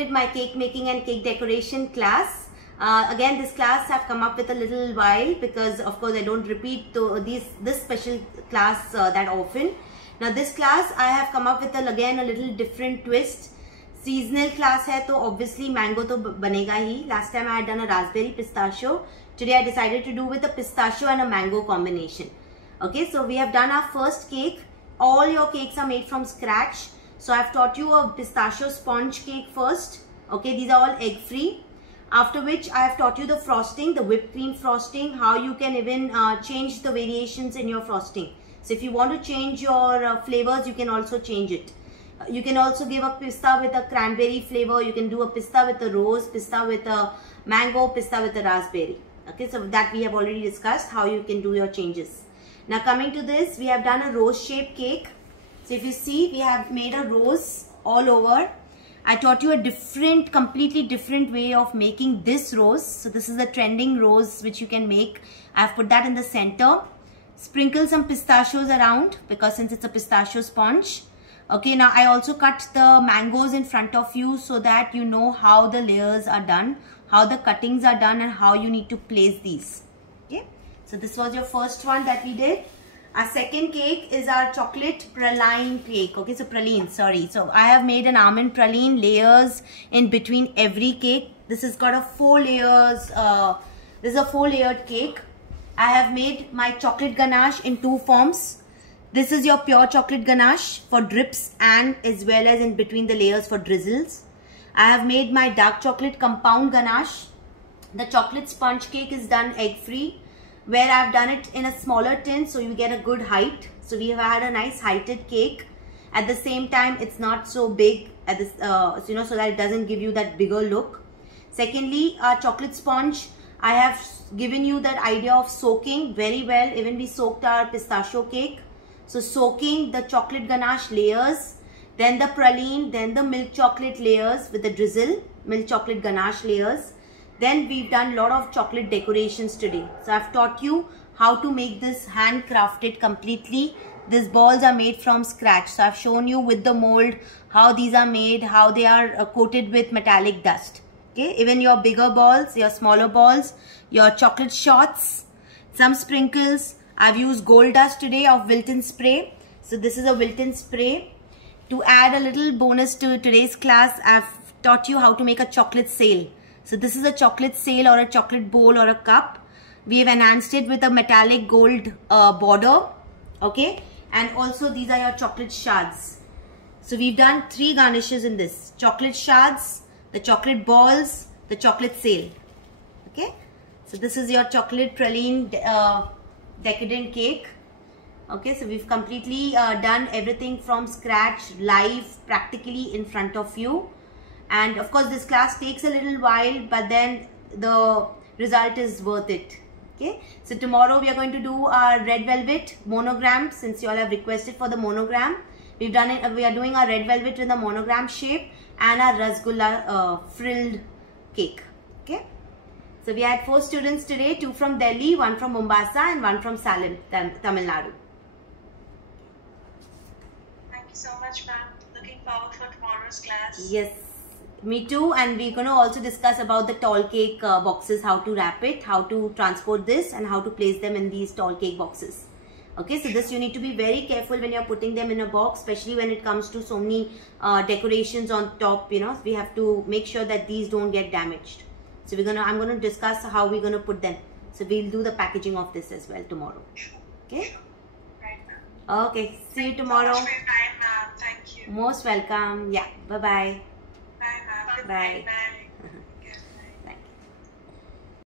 My cake making and cake decoration class. Again, this class have come up with a little while because of course I don't repeat this special class that often. Now this class I have come up with again a little different twist. Seasonal class hai to obviously mango to banega hi. Last time I had done a raspberry pistachio. Today I decided to do with a pistachio and a mango combination. Okay, so we have done our first cake. All your cakes are made from scratch. So I've taught you a pistachio sponge cake first. Okay, these are all egg free. After which I have taught you the frosting, the whipped cream frosting, how you can even change the variations in your frosting. So if you want to change your flavors, you can also change it. You can also give a pista with a cranberry flavor. You can do a pista with a rose, pista with a mango, pista with a raspberry. Okay, so that we have already discussed how you can do your changes. Now coming to this, we have done a rose shaped cake. So if you see, we have made a rose all over. I taught you a completely different way of making this rose. So this is a trending rose which you can make. I've put that in the center. Sprinkle some pistachios around because since it's a pistachio sponge. Okay, now I also cut the mangoes in front of you so that you know how the layers are done, how the cuttings are done and how you need to place these. Okay, so this was your first one that we did. Our second cake is our chocolate praline cake. Okay, so praline, sorry. So I have made an almond praline layers in between every cake. This has got a 4 layers. This is a 4-layered cake. I have made my chocolate ganache in 2 forms. This is your pure chocolate ganache for drips and as well as in between the layers for drizzles. I have made my dark chocolate compound ganache. The chocolate sponge cake is done egg free, where I've done it in a smaller tin so you get a good height. So we have had a nice heighted cake. At the same time, it's not so big at this, so that it doesn't give you that bigger look. Secondly, our chocolate sponge, I have given you that idea of soaking very well. Even we soaked our pistachio cake. So soaking the chocolate ganache layers, then the praline, then the milk chocolate layers with the drizzle, milk chocolate ganache layers. Then we've done a lot of chocolate decorations today. So I've taught you how to make this handcrafted completely. These balls are made from scratch. So I've shown you with the mold how these are made, how they are coated with metallic dust. Okay, even your bigger balls, your smaller balls, your chocolate shots, some sprinkles. I've used gold dust today of Wilton spray. So this is a Wilton spray. To add a little bonus to today's class, I've taught you how to make a chocolate sail. So this is a chocolate sail or a chocolate bowl or a cup. We have enhanced it with a metallic gold border. Okay. And also these are your chocolate shards. So we've done 3 garnishes in this. Chocolate shards, the chocolate balls, the chocolate sail. Okay. So this is your chocolate praline decadent cake. Okay. So we've completely done everything from scratch, live, practically in front of you. And of course this class takes a little while, but then the result is worth it. Okay, so tomorrow we are going to do our red velvet monogram since you all have requested for the monogram. We've done it. We are doing our red velvet in the monogram shape and our rasgulla frilled cake. Okay, so we had 4 students today, 2 from Delhi, 1 from Mombasa and 1 from Salem, Tamil Nadu. Thank you so much, ma'am. Looking forward for tomorrow's class. Yes. Me too, and we're going to also discuss about the tall cake boxes, how to wrap it, how to transport this and how to place them in these tall cake boxes. Okay, so this you need to be very careful when you're putting them in a box, especially when it comes to so many decorations on top, we have to make sure that these don't get damaged. So I'm going to discuss how we're going to put them. So we'll do the packaging of this as well tomorrow. Okay? Right, ma'am. Okay, see you tomorrow. Thank you so much for your time, ma'am. Thank you. Most welcome. Yeah, bye-bye. Bye, ma'am. Good Bye. night, ma'am.